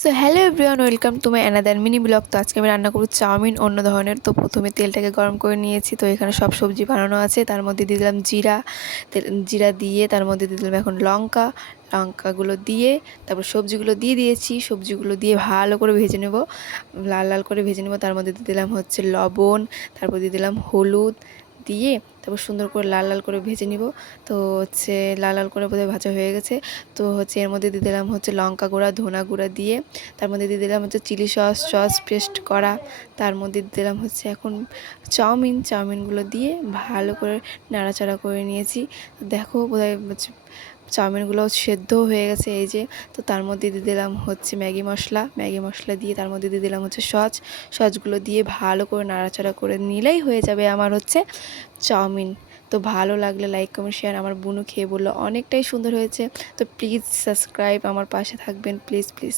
So hello everyone, welcome to my another mini blog. তো আজকে আমি রান্না করব চাউমিন অন্য ধরনের। তো প্রথমে তেলটাকে গরম করে নিয়েছি। তো এখানে সব সবজি বানানো আছে, তার মধ্যে দিয়ে দিলাম জিরা। জিরা দিয়ে তার মধ্যে দিয়ে দিলাম এখন লঙ্কাগুলো দিয়ে তারপর সবজিগুলো দিয়ে দিয়েছি। সবজিগুলো দিয়ে ভালো করে ভেজে নেব, লাল লাল করে ভেজে নেব। তার মধ্যে দিয়ে দিলাম হচ্ছে লবণ, তারপর দিয়ে দিলাম হলুদ দিয়ে তারপর সুন্দর করে লাল লাল করে ভেজে নিব। তো হচ্ছে লাল লাল করে বোধহয় ভাজা হয়ে গেছে। তো হচ্ছে এর মধ্যে দিয়ে দিলাম হচ্ছে লঙ্কা গুঁড়া, ধনা গুঁড়া দিয়ে তার মধ্যে দিয়ে দিলাম হচ্ছে চিলি সস পেস্ট করা। তার মধ্যে দিয়ে দিলাম হচ্ছে এখন চাউমিনগুলো দিয়ে ভালো করে নাড়াচাড়া করে নিয়েছি। দেখো বোধহয় হচ্ছে চাউমিনগুলো সেদ্ধ হয়ে গেছে, এই যে। তো তার মধ্যে দিয়ে দিলাম হচ্ছে ম্যাগি মশলা দিয়ে তার মধ্যে দিয়ে দিলাম হচ্ছে সসগুলো দিয়ে ভালো করে নাড়াচাড়া করে নিলেই হয়ে যাবে আমার হচ্ছে চাউমিন। তো ভালো লাগলে লাইক কমেন্ট শেয়ার। আমার বোনও খেয়ে বললো অনেকটাই সুন্দর হয়েছে। তো প্লিজ সাবস্ক্রাইব, আমার পাশে থাকবেন প্লিজ প্লিজ।